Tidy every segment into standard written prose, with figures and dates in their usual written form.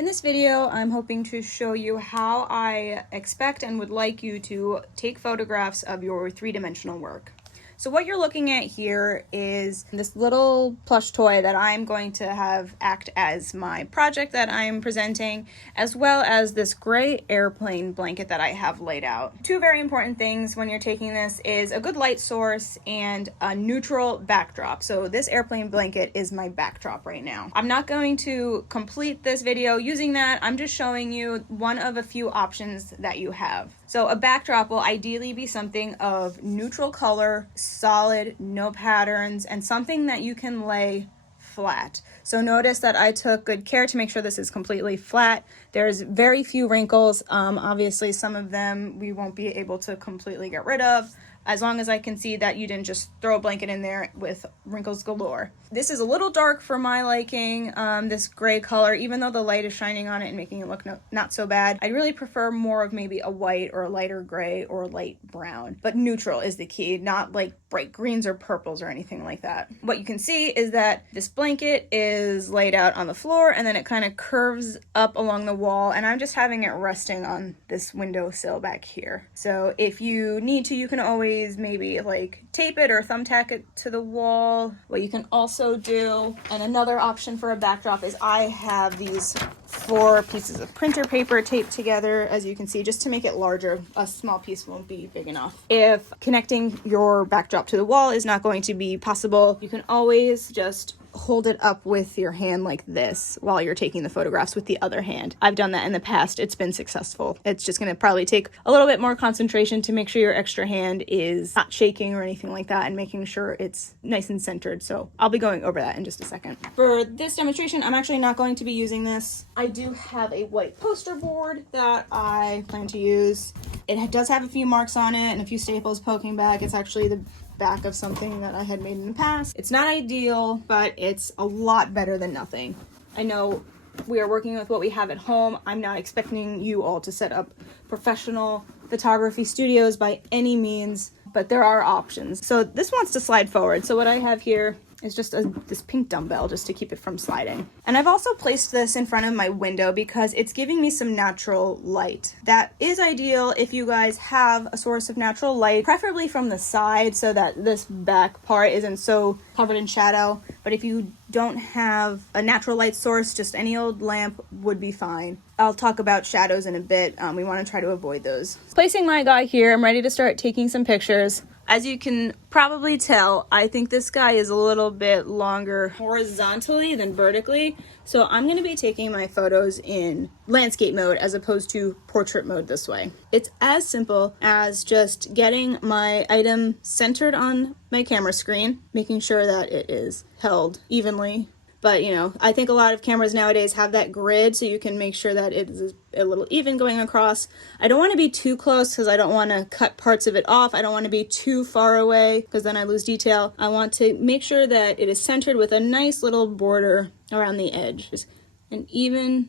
In this video, I'm hoping to show you how I expect and would like you to take photographs of your three-dimensional work. So what you're looking at here is this little plush toy that I'm going to have act as my project that I'm presenting, as well as this gray airplane blanket that I have laid out. Two very important things when you're taking this is a good light source and a neutral backdrop. So this airplane blanket is my backdrop right now. I'm not going to complete this video using that. I'm just showing you one of a few options that you have. So a backdrop will ideally be something of neutral color, solid, no patterns, and something that you can lay flat. So notice that I took good care to make sure this is completely flat. There's very few wrinkles. Obviously some of them we won't be able to completely get rid of, as long as I can see that you didn't just throw a blanket in there with wrinkles galore. This is a little dark for my liking, this gray color, even though the light is shining on it and making it look not so bad. I really prefer more of maybe a white or a lighter gray or a light brown, but neutral is the key, not like bright greens or purples or anything like that. What you can see is that this blanket is laid out on the floor and then it kind of curves up along the wall, and I'm just having it resting on this windowsill back here. So if you need to, you can always maybe like tape it or thumbtack it to the wall. What you can also do, and another option for a backdrop, is I have these 4 pieces of printer paper taped together, as you can see, just to make it larger. A small piece won't be big enough. If connecting your backdrop to the wall is not going to be possible, you can always just hold it up with your hand like this while you're taking the photographs with the other hand. I've done that in the past. It's been successful. It's just going to probably take a little bit more concentration to make sure your extra hand is not shaking or anything like that, and making sure it's nice and centered. So I'll be going over that in just a second. For this demonstration, I'm actually not going to be using this. I do have a white poster board that I plan to use. It does have a few marks on it and a few staples poking back. It's actually the back of something that I had made in the past. It's not ideal, but it's a lot better than nothing. I know we are working with what we have at home. I'm not expecting you all to set up professional photography studios by any means, but there are options. So this wants to slide forward. So what I have here is just this pink dumbbell just to keep it from sliding. And I've also placed this in front of my window because it's giving me some natural light. That is ideal if you guys have a source of natural light, preferably from the side so that this back part isn't so covered in shadow. But if you don't have a natural light source, just any old lamp would be fine. I'll talk about shadows in a bit. We want to try to avoid those. Placing my guy here, I'm ready to start taking some pictures. As you can probably tell, I think this guy is a little bit longer horizontally than vertically. So I'm going to be taking my photos in landscape mode as opposed to portrait mode this way. It's as simple as just getting my item centered on my camera screen, making sure that it is held evenly. But, you know, I think a lot of cameras nowadays have that grid so you can make sure that it is a little even going across. I don't want to be too close because I don't want to cut parts of it off. I don't want to be too far away because then I lose detail. I want to make sure that it is centered with a nice little border around the edge. Just an even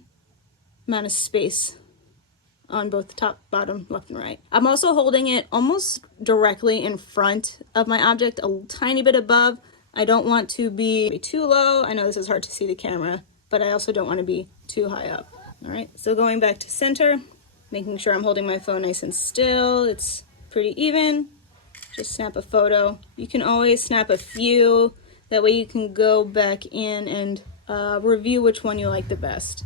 amount of space on both the top, bottom, left, and right. I'm also holding it almost directly in front of my object, a tiny bit above. I don't want to be too low. I know this is hard to see the camera, but I also don't want to be too high up. All right, so going back to center, making sure I'm holding my phone nice and still. It's pretty even. Just snap a photo. You can always snap a few. That way you can go back in and review which one you like the best.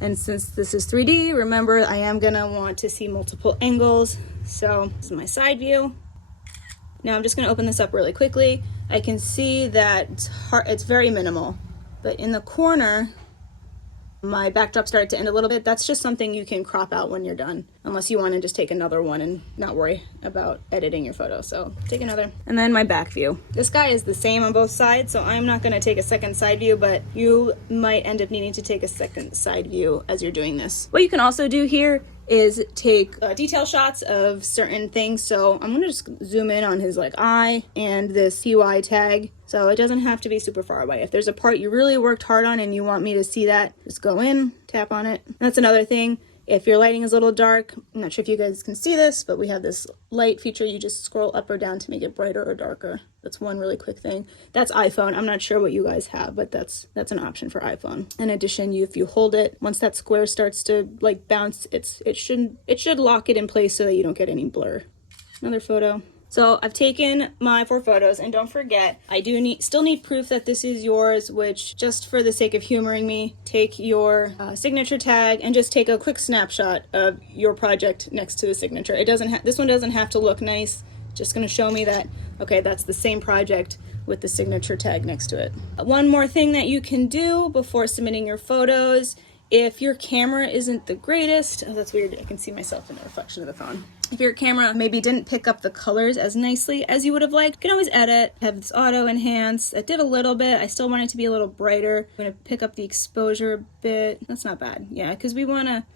And since this is 3D, remember I am gonna want to see multiple angles. So this is my side view. Now I'm just gonna open this up really quickly. I can see that it's very minimal, but in the corner, my backdrop started to end a little bit. That's just something you can crop out when you're done, unless you want to just take another one and not worry about editing your photo. So take another. And then my back view. This guy is the same on both sides, so I'm not going to take a second side view, but you might end up needing to take a second side view as you're doing this. What you can also do here is take detail shots of certain things. So I'm gonna just zoom in on his like eye and this PY tag. So it doesn't have to be super far away. If there's a part you really worked hard on and you want me to see that, just go in, tap on it. That's another thing. If your lighting is a little dark, I'm not sure if you guys can see this, but we have this light feature. You just scroll up or down to make it brighter or darker. That's one really quick thing. That's iPhone. I'm not sure what you guys have, but that's an option for iPhone. In addition, if you hold it, once that square starts to like bounce, it should lock it in place so that you don't get any blur. Another photo. So I've taken my 4 photos, and don't forget, I still need proof that this is yours, which, just for the sake of humoring me, take your signature tag and just take a quick snapshot of your project next to the signature. This one doesn't have to look nice. Just going to show me that, okay, that's the same project with the signature tag next to it. One more thing that you can do before submitting your photos, if your camera isn't the greatest, oh, that's weird, I can see myself in the reflection of the phone. If your camera maybe didn't pick up the colors as nicely as you would have liked, you can always edit, have this auto enhance. I did a little bit, I still want it to be a little brighter. I'm gonna pick up the exposure a bit. That's not bad, yeah, because we wanna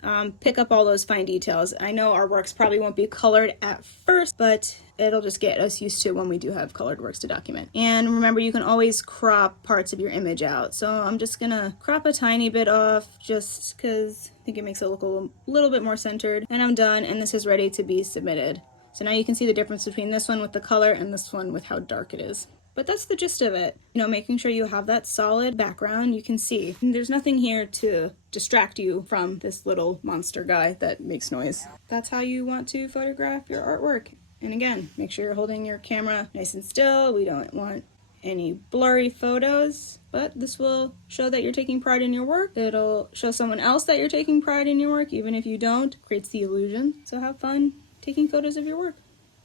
pick up all those fine details. I know our works probably won't be colored at first, but it'll just get us used to when we do have colored works to document. And remember, you can always crop parts of your image out. So I'm just gonna crop a tiny bit off just because I think it makes it look a little bit more centered. And I'm done, and this is ready to be submitted. So now you can see the difference between this one with the color and this one with how dark it is. But that's the gist of it. You know, making sure you have that solid background. You can see there's nothing here to distract you from this little monster guy that makes noise. That's how you want to photograph your artwork. And again, make sure you're holding your camera nice and still. We don't want any blurry photos, but this will show that you're taking pride in your work. It'll show someone else that you're taking pride in your work, even if you don't. Creates the illusion. So have fun taking photos of your work.